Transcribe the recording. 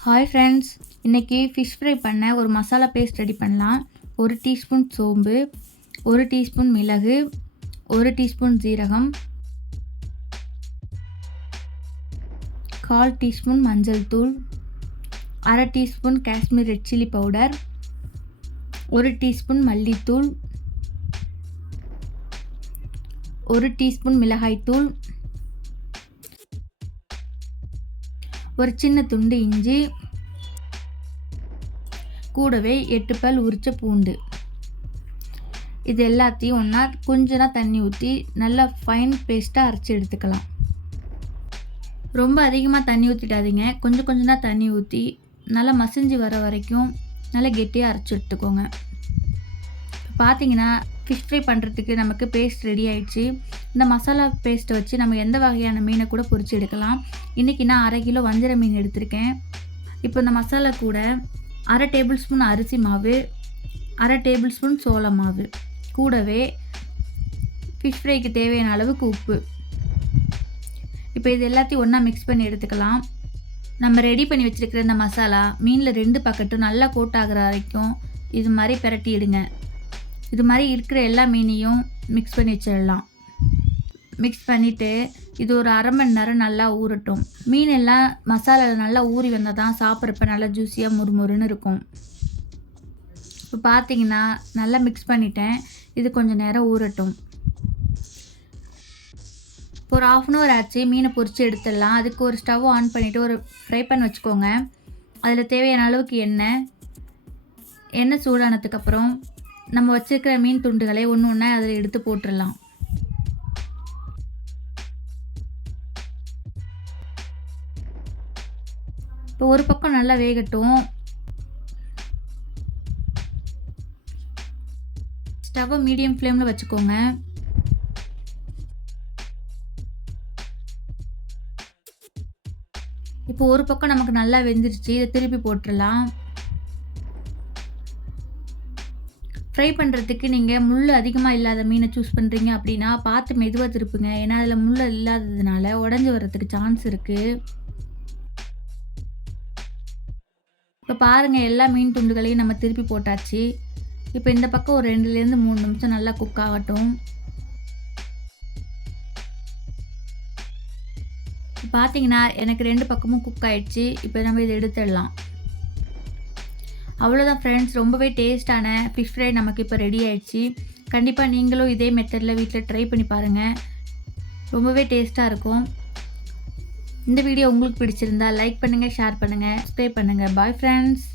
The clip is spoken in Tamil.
ஹாய் ஃப்ரெண்ட்ஸ் இன்றைக்கி ஃபிஷ் ஃப்ரை பண்ண ஒரு மசாலா பேஸ்ட் ரெடி பண்ணலாம். ஒரு டீஸ்பூன் சோம்பு ஒரு டீஸ்பூன் மிளகு ஒரு டீஸ்பூன் ஜீரகம் கால் டீஸ்பூன் மஞ்சள் தூள் அரை teaspoon Kashmir red chilli powder ஒரு டீஸ்பூன் மல்லித்தூள் ஒரு டீஸ்பூன் மிளகாய்த்தூள் ஒரு சின்ன துண்டு இஞ்சி கூடவே எட்டு பல் உரிச்ச பூண்டு. இது எல்லாத்தையும் ஒன்றா கொஞ்சனா தண்ணி ஊற்றி நல்லா ஃபைன் பேஸ்ட்டாக அரைச்சி எடுத்துக்கலாம். ரொம்ப அதிகமாக தண்ணி ஊற்றிடாதீங்க கொஞ்சம் கொஞ்சமாக தண்ணி ஊற்றி நல்லா மசிஞ்சு வர வரைக்கும் நல்லா கெட்டியாக அரைச்சி எடுத்துக்கோங்க. பார்த்தீங்கன்னா ஃபிஷ் ஃப்ரை பண்ணுறதுக்கு நமக்கு பேஸ்ட் ரெடி ஆயிடுச்சு. இந்த மசாலா பேஸ்ட்டை வச்சு நம்ம எந்த வகையான மீனை கூட பொறிச்சு எடுக்கலாம். இன்றைக்கி நான் அரை கிலோ வஞ்சர மீன் எடுத்திருக்கேன். இப்போ இந்த மசாலா கூட அரை டேபிள் ஸ்பூன் அரிசி மாவு அரை டேபிள் ஸ்பூன் சோள மாவு கூடவே ஃபிஷ் ஃப்ரைக்கு தேவையான அளவுக்கு உப்பு. இப்போ இது எல்லாத்தையும் ஒன்றா மிக்ஸ் பண்ணி எடுத்துக்கலாம். நம்ம ரெடி பண்ணி வச்சுருக்கிற இந்த மசாலா மீனில் ரெண்டு பக்கட்டும் நல்லா கோட் ஆகிற வரைக்கும் இது மாதிரி பிரட்டிடுங்க இது மாதிரி இருக்கிற எல்லா மீனையும் மிக்ஸ் பண்ணி வச்சிடலாம். மிக்ஸ் பண்ணிவிட்டு இது ஒரு அரை மணி நேரம் நல்லா ஊறட்டும். மீன் எல்லாம் மசாலாவில் நல்லா ஊறி வந்தால் தான் சாப்பிட்றப்ப நல்லா ஜூஸியாக முறுமுறுன்னு இருக்கும். இப்போ பார்த்தீங்கன்னா நல்லா மிக்ஸ் பண்ணிட்டேன். இது கொஞ்சம் நேரம் ஊறட்டும். இப்போ ஒரு ஆஃப் அன் ஹவர் ஆச்சு. மீனை பொறிச்சு எடுத்துடலாம். அதுக்கு ஒரு ஸ்டவ் ஆன் பண்ணிவிட்டு ஒரு ஃப்ரை பண்ண வச்சுக்கோங்க. அதில் தேவையான அளவுக்கு எண்ணெய். எண்ணெய் சூடானதுக்கப்புறம் நம்ம வச்சுருக்கிற மீன் துண்டுகளை ஒன்று ஒன்றா அதில் எடுத்து போட்டுடலாம் இப்போ ஒரு பக்கம் நல்லா வேகட்டும். ஸ்டவ்வை மீடியம் ஃப்ளேமில் வச்சுக்கோங்க. இப்போ ஒரு பக்கம் நமக்கு நல்லா வெந்துருச்சு இதை திருப்பி போட்டுடலாம் ஃப்ரை பண்ணுறதுக்கு நீங்கள் முள் அதிகமாக இல்லாத மீனை சூஸ் பண்ணுறீங்க அப்படின்னா பார்த்து மெதுவாக திருப்புங்க. ஏன்னா அதில் முள் இல்லாததுனால உடஞ்சி வர்றதுக்கு சான்ஸ் இருக்குது இப்போ பாருங்கள் எல்லா மீன் துண்டுகளையும் நம்ம திருப்பி போட்டாச்சு. இப்போ இந்த பக்கம் ஒரு ரெண்டுலேருந்து மூணு நிமிஷம் நல்லா குக் ஆகட்டும். பார்த்தீங்கன்னா எனக்கு ரெண்டு பக்கமும் குக் ஆயிடுச்சு. இப்போ நம்ம இதை எடுத்துடலாம். அவ்வளோதான் ஃப்ரெண்ட்ஸ் ரொம்பவே டேஸ்டான ஃபிஷ் ஃப்ரை நமக்கு இப்போ ரெடி ஆயிடுச்சு. கண்டிப்பாக நீங்களும் இதே மெத்தடில் வீட்டில் ட்ரை பண்ணி பாருங்கள் ரொம்பவே டேஸ்ட்டாக இருக்கும். இந்த வீடியோ உங்களுக்கு பிடிச்சிருந்தா லைக் பண்ணுங்கள் ஷேர் பண்ணுங்கள் சப்ஸ்கிரைப் பண்ணுங்கள் பாய் ஃப்ரெண்ட்ஸ்